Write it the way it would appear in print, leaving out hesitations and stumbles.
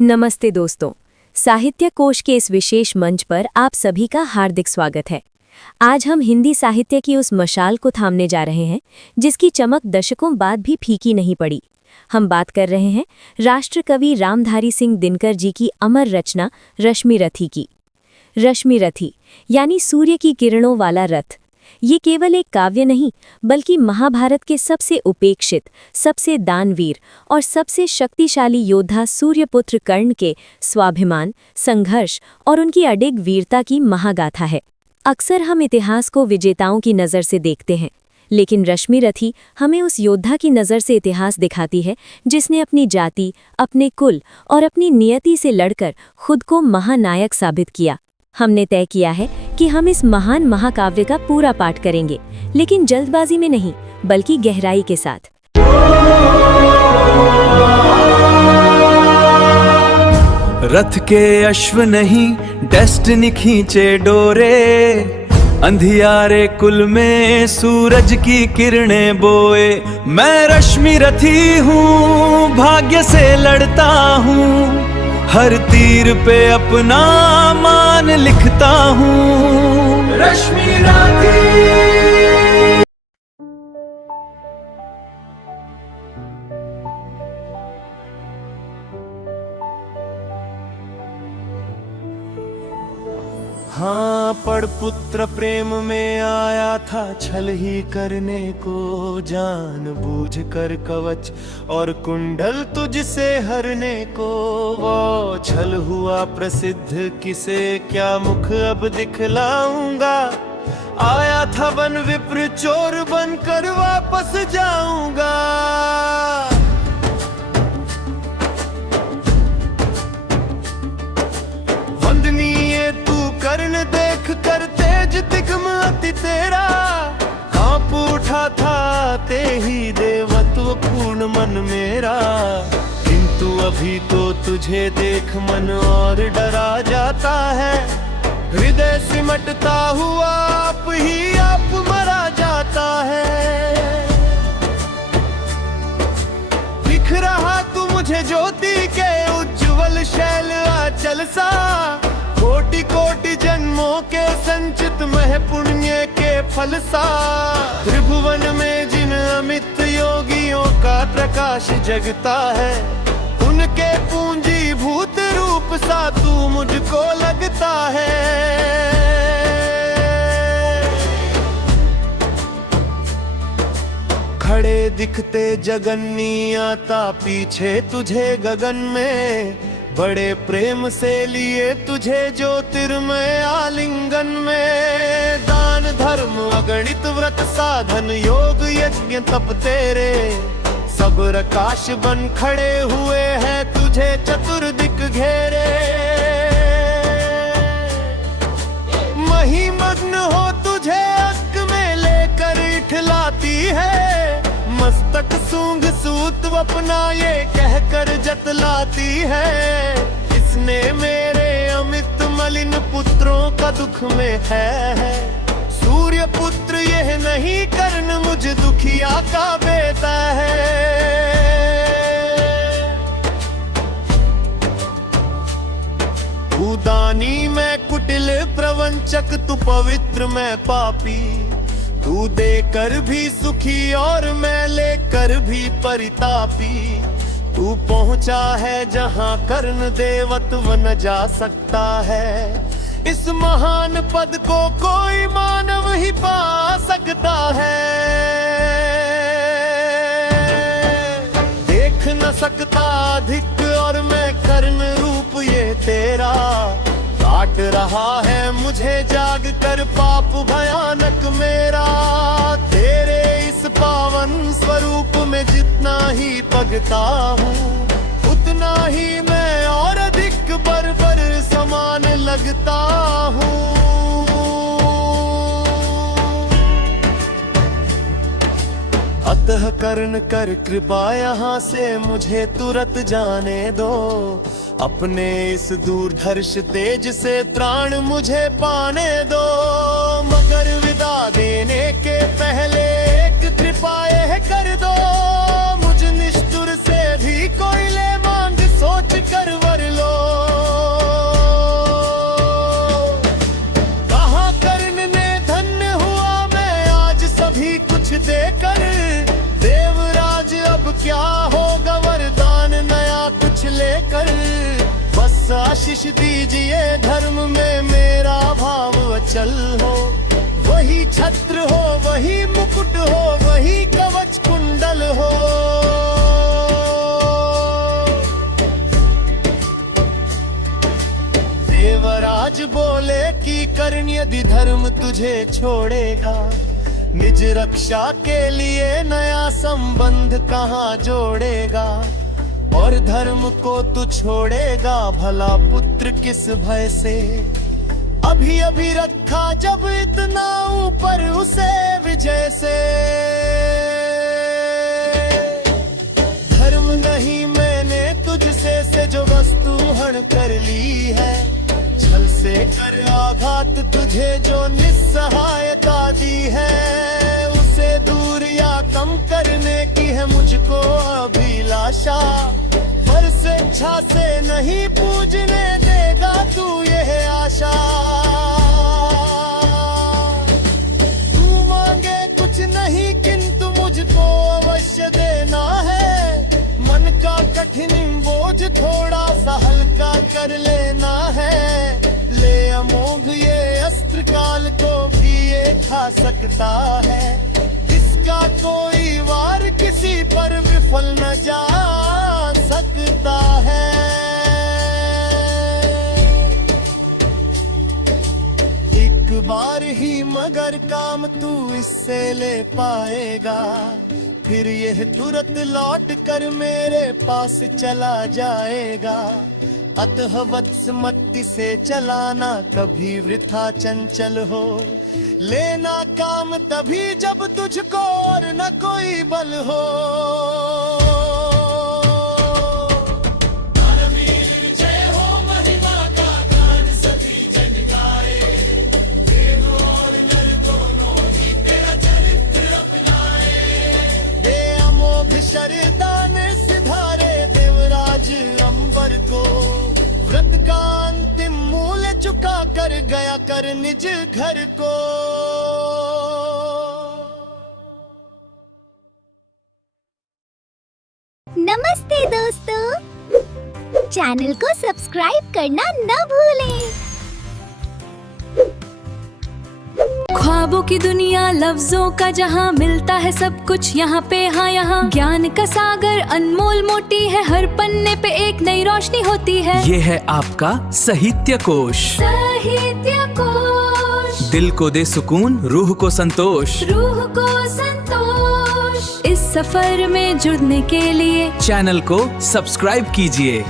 नमस्ते दोस्तों, साहित्य कोश के इस विशेष मंच पर आप सभी का हार्दिक स्वागत है। आज हम हिंदी साहित्य की उस मशाल को थामने जा रहे हैं जिसकी चमक दशकों बाद भी फीकी नहीं पड़ी। हम बात कर रहे हैं राष्ट्र कवि रामधारी सिंह दिनकर जी की अमर रचना रश्मि रथी की। रश्मि रथी यानी सूर्य की किरणों वाला रथ। ये केवल एक काव्य नहीं बल्कि महाभारत के सबसे उपेक्षित, सबसे दानवीर और सबसे शक्तिशाली योद्धा सूर्यपुत्र कर्ण के स्वाभिमान, संघर्ष और उनकी अडिग वीरता की महागाथा है। अक्सर हम इतिहास को विजेताओं की नज़र से देखते हैं, लेकिन रश्मि रथी हमें उस योद्धा की नज़र से इतिहास दिखाती है जिसने अपनी जाति, अपने कुल और अपनी नियति से लड़कर खुद को महानायक साबित किया। हमने तय किया है कि हम इस महान महाकाव्य का पूरा पाठ करेंगे, लेकिन जल्दबाजी में नहीं बल्कि गहराई के साथ। रथ के अश्व नहीं डेस्टिनी खींचे डोरे, अंधियारे कुल में सूरज की किरणें बोए। मैं रश्मि रथी हूँ, भाग्य से लड़ता हूँ, हर तीर पे अपना मान लिखता हूँ। रश्मि रथी। हाँ, पड़ पुत्र प्रेम में आया था छल ही करने को, जान बूझ कर कवच और कुंडल तुझसे हरने को। वो छल हुआ प्रसिद्ध, किसे क्या मुख अब दिखलाऊंगा। आया था वन विप्र चोर बनकर वापस जाऊंगा। वंदनीय तू कर्ण देख कर तेज दिग्म अति तेरा, कांप उठा था ते ही देवत्व पूर्ण मन मेरा। किंतु अभी तो तुझे देख मन और डरा जाता है, हृदय सिमटता हुआ आप ही आप मरा जाता है। दिख रहा तू मुझे ज्योति के उज्जवल शैल आंचल सा, कोटि कोटि जन्मों के संचित मह पुण्य के फल सा। त्रिभुवन में जिन अमित योगियों का प्रकाश जगता है, उनके पूंजीभूत रूप सा तू मुझको लगता है। खड़े दिखते जगन्नी आता पीछे तुझे गगन में, बड़े प्रेम से लिए तुझे ज्योतिर्मय आलिंगन में। दान धर्म अगणित व्रत साधन योग यज्ञ तप तेरे, सब रकाश बन खड़े हुए हैं तुझे चतुर्दिक घेरे। महिमग्न हो तुझे अक में लेकर इठलाती है, मस्तक सूंघ सूत अपना ये कहकर जतलाती है। इसने मेरे अमित मलिन पुत्रों का दुख में है, सूर्य पुत्र यह नहीं कर्ण मुझ दुखिया का बेटा है। तू दानी मैं कुटिल प्रवंचक, तू पवित्र मैं पापी। तू देकर भी सुखी और मैं लेकर भी परितापी। तू पहुंचा है जहां कर्ण देवत्व न जा सकता है, इस महान पद को कोई मानव ही पा सकता है। देख न सकता अधिक और मैं कर्ण रूप ये तेरा, काट रहा है मुझे जाग कर पाप भयानक मेरा। तेरे इस पावन स्वरूप में जितना ही पगता हूँ, उतना ही मैं और अधिक बर्बर समान लगता हूँ। अतः कर्ण कर कृपा यहाँ से मुझे तुरंत जाने दो, अपने इस दूरधर्ष तेज से त्राण मुझे पाने दो। मगर विदा देने के पहले एक कृपा यह कर दो, मुझ निष्ठुर से भी कोई ले मांग सोच कर वर होकर। बस आशीष दीजिए धर्म में मेरा भाव अचल हो। वही छत्र हो, वही मुकुट हो, वही कवच कुंडल हो। देवराज बोले कि कर्ण यदि धर्म तुझे छोड़ेगा, निज रक्षा के लिए नया संबंध कहाँ जोड़ेगा। और धर्म को तू छोड़ेगा भला पुत्र किस भय से। अभी अभी रखा जब इतना ऊपर उसे विजय से। धर्म नहीं मैंने तुझसे से जो वस्तु हरण कर ली है। छल से कर आघात तुझे जो निस्सहायता दी है। उसे दूर या कम करने की है मुझको अभिलाषा। पर स्वेच्छा से नहीं पूजने देगा तू यह आशा। तू मांगे कुछ नहीं किंतु मुझको अवश्य देना है। मन का कठिन बोझ थोड़ा सा हल्का कर लेना है। ले अमोघ ये अस्त्र काल को भी ये खा सकता है। इसका कोई वार किसी पर विफल न जा सकता है। एक बार ही मगर काम तू इससे ले पाएगा। फिर यह तुरंत लौट कर मेरे पास चला जाएगा। अतः वत्स मट्टी से चलाना कभी वृथा चंचल हो। लेना काम तभी जब तुझको और न कोई बल हो। शरदान सिधारे देवराज अंबर को। व्रत का अंतिम मूल्य चुका कर गया कर निज घर को। नमस्ते दोस्तों, चैनल को सब्सक्राइब करना न भूलें। ख्वाबों की दुनिया, लफ्जों का जहां, मिलता है सब कुछ यहाँ पे। हाँ यहाँ ज्ञान का सागर अनमोल मोटी है। हर पन्ने पे एक नई रोशनी होती है। ये है आपका साहित्य कोश। साहित्य कोश दिल को दे सुकून, रूह को संतोष। रूह को संतोष। इस सफर में जुड़ने के लिए चैनल को सब्सक्राइब कीजिए।